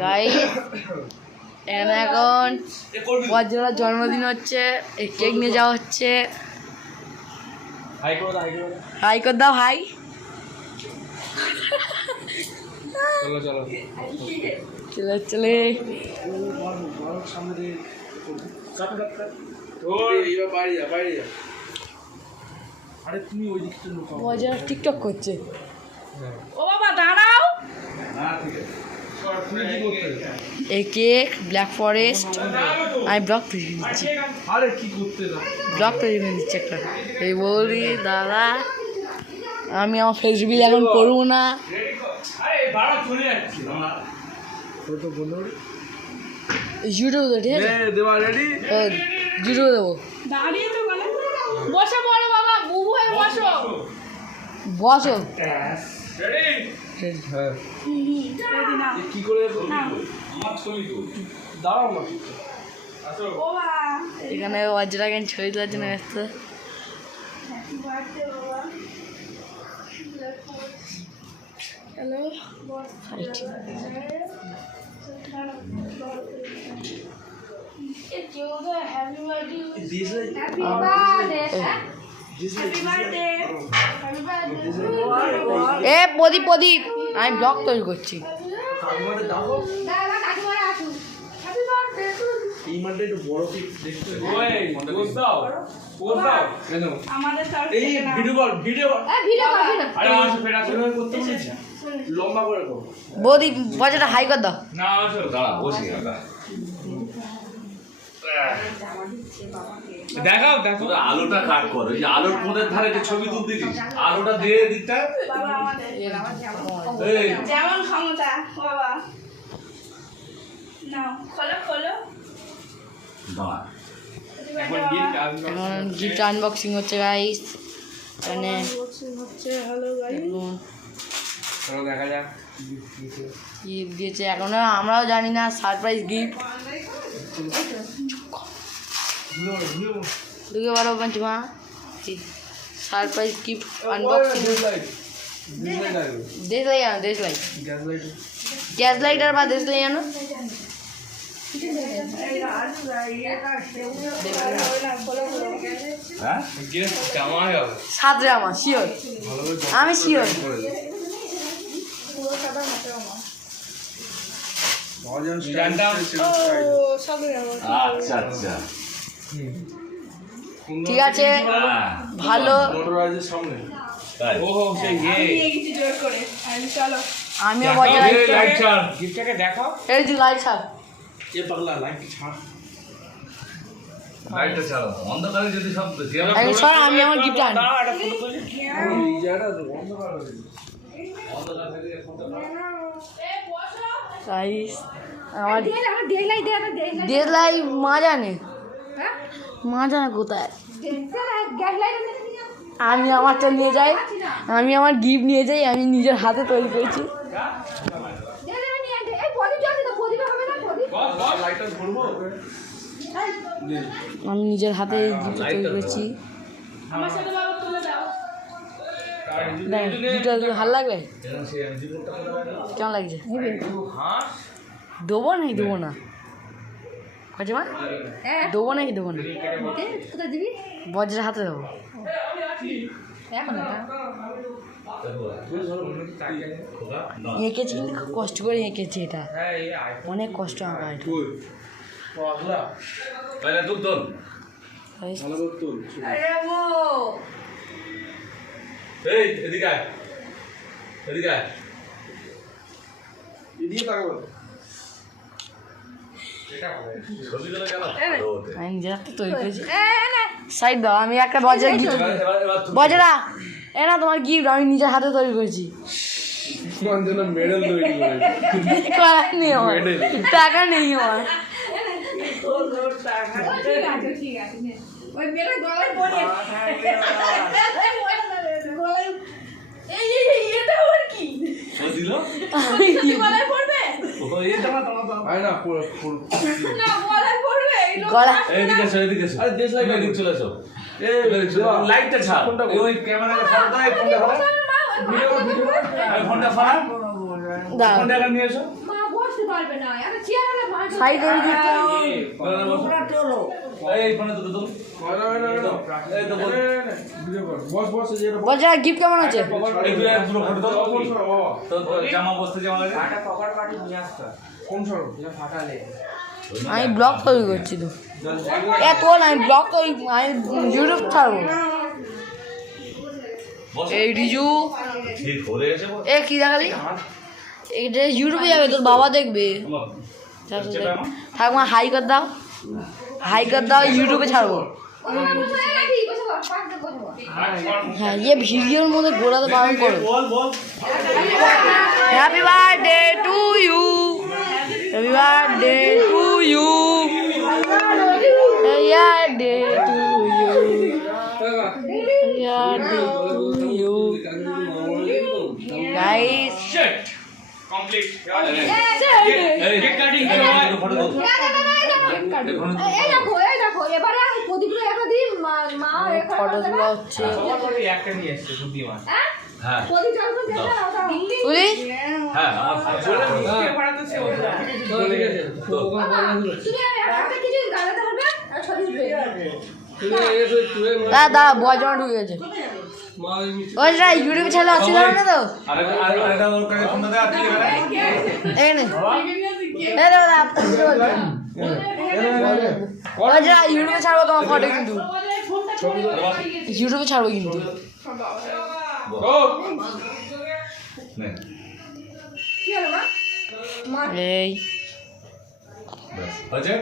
Guys এখন বজ্রার জন্মদিন হচ্ছে, এই কেক নিয়ে যাওয়া হচ্ছে। হাই করে দাও হাই। চলে চলে বজ্রা টিকটক করছে। ও বাবা দাঁড়াও। এই কেক ব্ল্যাক ফরেস্ট আমি ব্লগ তৈরি করে দিচ্ছি। ব্লগ তৈরি করে দিচ্ছি একটা। এই বলি দাদা আমি আমার ফেসবুক এখন করবো না। ইউটিউবে ঠিক আছে ইউটিউবে দেবো। বসো এখানে বজ্রাকে ছবি তোলার জন্য ব্যস্ত। হ্যালো এ প্রদীপ প্রদীপ আমি ব্লগ তৈরি করছি। বৌদি বজাটা হাই কর দাও। দেখাও দেখো আলুটা কাট করো, এই আলুর মধ্যে ধারে যে ছবি তুলতে দিস আলুটা দিয়ে দিকটা যেমন ক্ষমতা বাবা নাও খোলো খোলো। গিফট আনবক্সিং হচ্ছে গাইস। মানে দেখা যাক গিফট দিয়েছে, এখনো আমরাও জানি না সারপ্রাইজ গিফট। ঢুকে বলো পঞ্চমা সারপ্রাইজ গিফট আনবক্সিং। দেশ লাই জানো, দেশ লাই গ্যাস লাইটার বা দেশ লাই জানো। সাত জামা শিওর, আমি শিওর। আচ্ছা আচ্ছা ঠিক আছে ভালো। আমিও বজার দেখাও এই যে লাইট ছাড় লাইটটা চালাও অন্ধকারে যদি সব আমি আমার গিফট আনি। আমার দেশলাই মা জানে, মা জানে কোথায়। আমি আমারটা নিয়ে যাই, আমি আমার গিফট নিয়ে যাই, আমি নিজের হাতে তৈরি করেছি। আমি নিজের হাতে গিফট তৈরি করেছি। ভালো লাগবে, কেমন লাগছে? দেবো নাকি দেবো না? মা দেবো নাকি দেবো না? বজ্রের হাতে দেবো। এঁকেছি কিন্তু খুব কষ্ট করে এঁকেছি, এটা অনেক কষ্ট আঁকা। আমি নিজের হাতে তৈরি করেছি। সাইড দাও, আমি একটা বজ্রের গিফট। বজ্রা এ না তোমার গিফট, আমি নিজের হাতে তৈরি করেছি। টাকা নেই আমার। লাইটটা ছাড়, ওই ক্যামেরাটা ফটোটা ফোনটা নিয়ে এসো। সাইডে এই ফোনে তো দাও এই তো বল যা গিফট কেমন আছে এই দুটো ফটো দাও তো জামা বসতে জামা লাগে আমি ব্লগ তৈরি করছি তো তোর আমি ব্লগ তৈরি আমি ইউটিউব ছাড়বো এই রিজু ঠিক হলে এসে কি দেখালি এটা ইউটিউবে যাবে তোর বাবা দেখবে ঠাকুমা হাই কর দাও ইউটিউবে ছাড়বো হ্যাঁ ভিডিওর মধ্যে গোড়াতে বারণ করো happy birthday to you happy birthday to you birthday to you guys complete cake cutting photo দাও ফটোগুলো হচ্ছে একটা নিয়ে এসেছে বুদ্ধিমান হ্যাঁ বুঝলি হ্যাঁ আমার দাদা বয় জমা ঢুকে গেছে ওই ইউটিউবে ছেলে অসুবিধা হবে না তো আরেকটা ওর কাছে ফোন দাও আপনি এখানে ইউটিউবে ছাড়বো তোমার ফটো কিন্তু ইউটিউবে ছাড়বো কিন্তু এই হচ্ছে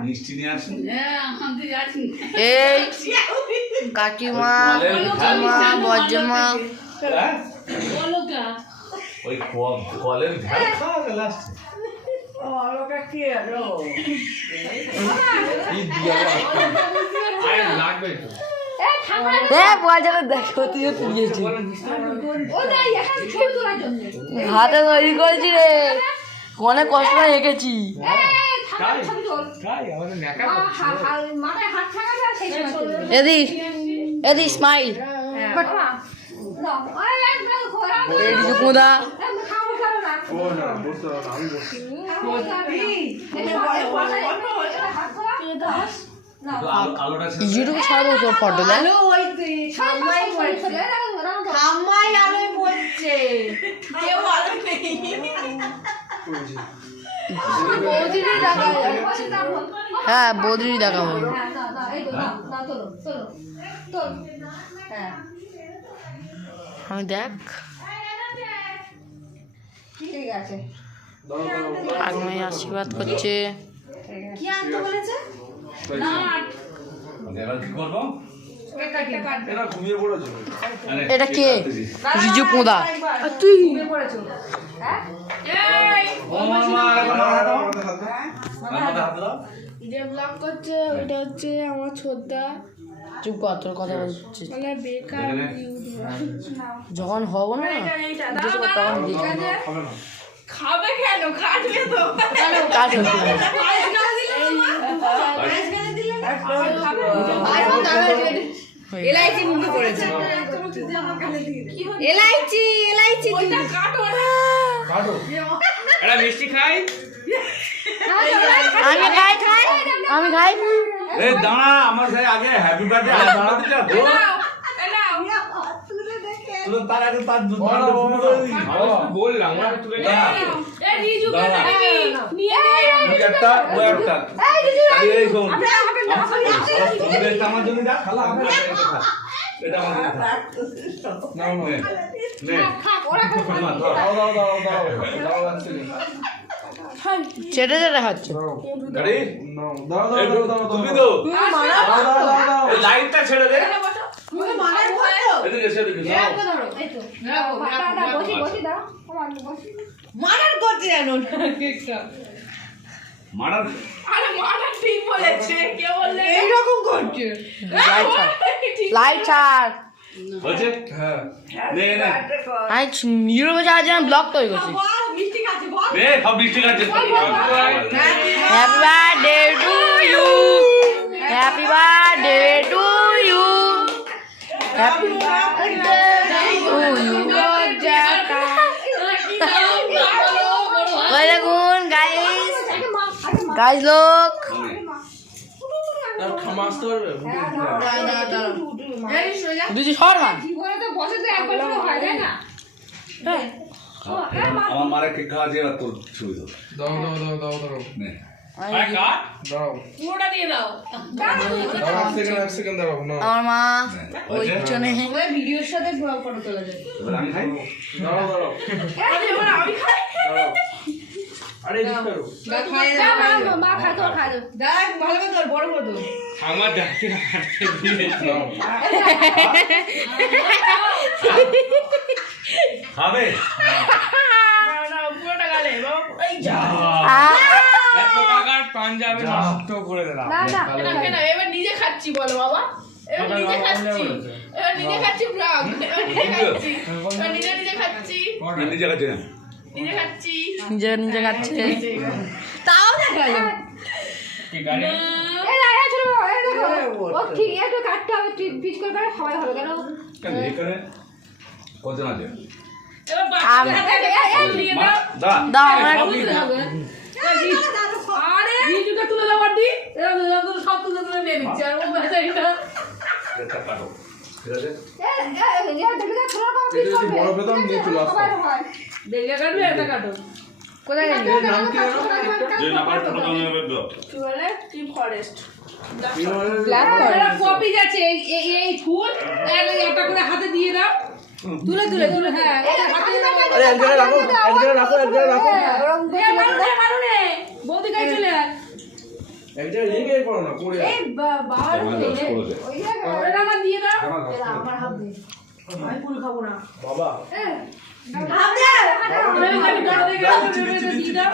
মিষ্টি নিয়ে আসুন এই কাকিমা বজ্জমা ওই কলের ঝাল খাওয়া গেল আসছে লাগবে দেখো তুই তুলিয়েছি হাতে তৈরি করেছি রে অনেক কষ্ট করে এঁকেছি এদিক স্মাইল কুদা ইউটিউবে ছাড়বো তোর ফটো দেখ হ্যাঁ বৌদিরই দেখা হবে আমি দেখ আগে আশীর্বাদ করছে এটা কে রিজু পোদা তুই যে ব্লগ করছে ওটা হচ্ছে আমার ছোটদা চুপ কর তোর কথা বলছিস মানে বেকার যখন হব না তখন খাবে কেন খাটবে তো কাজ এলাইচি মুখে পড়েছে এলাইচি এলাইচি কাটো কাটো এটা মিষ্টি খাই আমি খাই এই দাঁড়া আমার সাথে আগে হ্যাপি বার্থডে তার আগে তার বললাম আমার জন্য যা খালা এটা চেটে চেটে খাচ্ছে তুমি তো লাইটটা ছেড়ে দে মারার করতে জানো না মারার আরে মারার ঠিক বলেছে কে বললে এইরকম করছে লাইট ছাড় হচ্ছে হ্যাঁ নে নে আমি ইউটিউবে ছাড়ার জন্য ব্লগ তৈরি করছি মিষ্টি খাচ্ছে বল নে সব মিষ্টি খাচ্ছে happy birthday to you happy birthday to you happy birthday to you ওই দেখুন গাইস লোক খামাসতে পারবে দুজি সর না আমার মারে কেক খাওয়া যে তোর ছবি তো দাও নে আরে কাট পুরোটা দিয়ে দাও এক সেকেন্ড দাঁড়াও না আমার মা ওই ওই পিছনে ভিডিওর সাথে ফটো তোলা যায় এবার আমি খাই দাঁড়াও আমি খাই দাঁড়াও আরে দিস করো মা খাই তো দেখ ভালো করে তোর বড় করে তোর আমার ডাক্তার খাবে না পুরোটা গালে বাবা এই যা এত টাকার পাঞ্জাবে নষ্ট করে দিলাম কেন এবার নিজে খাচ্ছি বলো বাবা এবার নিজে খাচ্ছি এবার নিজে খাচ্ছি ব্লগ এবার নিজে খাচ্ছি নিজে কাছে নিজে খাচ্ছি নিজে খাচ্ছে তাও দেখা গেল কি গাড়ি কেন এখানে কজন আছে এবার বাচ্চাদের দিয়ে দাও দা দাও আমার একটু সবই দিও। আরে ভিডিওটা তুলে দাও আন্টি এরা সব তুলে নিয়ে নিচ্ছে আর ও ব্যাটারিটা এটা কাটো ঠিক আছে বড় পেতাম নিয়ে চলে আসতাম দেখে কাটবে এটা কাটো কোথায় গেলি যে না পারে ছোট কামে হবে দাও চলে টিম ফরেস্ট ব্ল্যাক এরা কপি যাচ্ছে এই ফুল একটা করে হাতে দিয়ে দাও তুলে হ্যাঁ আরে এক জায়গায় রাখো মারুনে বৌদি কাই চলে আয় এক জায়গায় রেখে করো না করে এই বাবা ওরে না দিয়ে দাও আমার হাত দে আমি ফুল খাবো না বাবা হাত দে দিয়ে দাও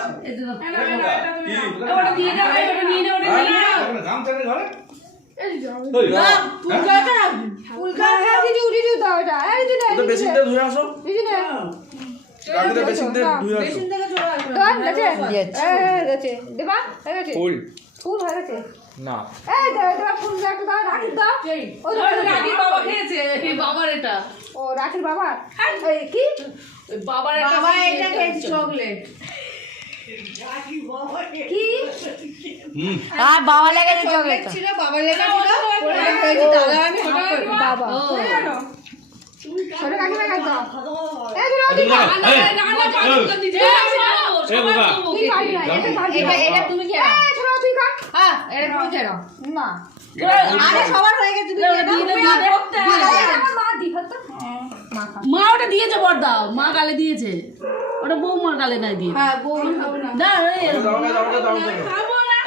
ওটা দিয়ে দাও ওটা নিয়ে নাও ওটা নিয়ে নাও দাম চাইলে ঘরে তো বেসিন দিয়ে ধুয়ে আসো গাড়িতে বেসিন দিয়ে ধুয়ে আসো ফুল না রাখির বাবা খেয়েছে এই বাবার এটা বাবার এটা খেয়েছে চকলেট আর বাবা লেগেছে চকলেট মা ওটা দিয়েছে বড়দা মা গালে দিয়েছে ওটা বৌমা গালে নাই দিয়ে না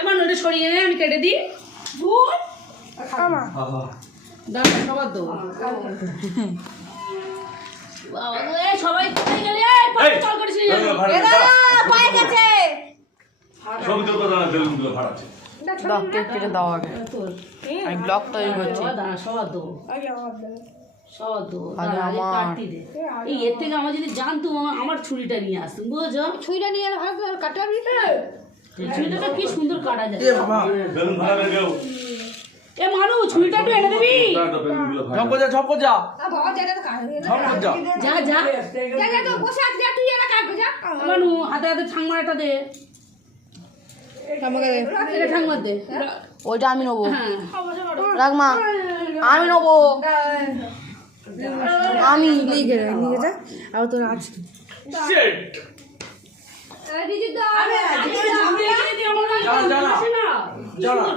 এবার ওটা সরিয়ে নেই আমি কেটে দিই দাঁড়া সবার দেবো বাবা গো, এই সবাই কোথায় গেলে চল করেছি সব তো কথা না বেলুনগুলো ফাটাচ্ছে দাও কেক কেটে দাও আগে আমি ব্লগ তৈরি করছি দাঁড়া সবার দেবো সবার দেবো আগে দাঁড়া, আগে আমার। কাটতি দে এই এর থেকে আমার যদি জানতো আমার ছুরিটা নিয়ে আসতুম বুঝছো ছুরিটা নিয়ে ছুরিটা কি সুন্দর কাটা যায় বেলুন ফাটাবে কেউ এ মানু ছুরিটা একটু এনে দিবি বেলুনগুলো ঝপ যা যা যা মানু হাতে হাতে ঠাংমাটা দে এটা ঠাংমার দে ওইটা আমি নেবো হ্যাঁ রাখ মা আমি নেবো আমি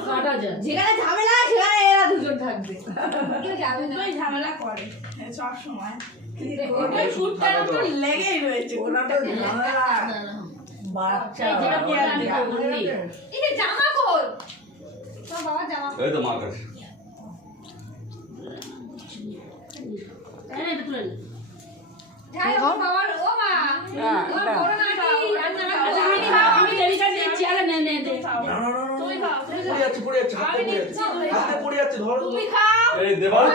কাটা যায় যেখানে ঝামেলা সেখানে এরা দুজন থাকবে ঝামেলা করে সব সময় ওটাই শুটটা তো লেগেই রয়েছে ওনাটা বাচ্চা এই জামা কই এই তো মার কাছে এটা তুলে নে আমি দেবিকা দিচ্ছি আরে নে নে দে পড়ে যাচ্ছে হাতে পড়ে যাচ্ছে ধরো এই দেবাল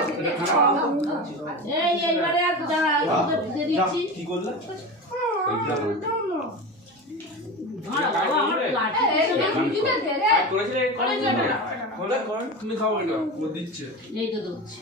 এই এইবারে আর দাঁড়া দিয়ে দিচ্ছি কি করলে ভাড়া বাবা আমার লাঠি করেছিলে তুমি খাও এটা ও দিচ্ছে এই তো দিচ্ছি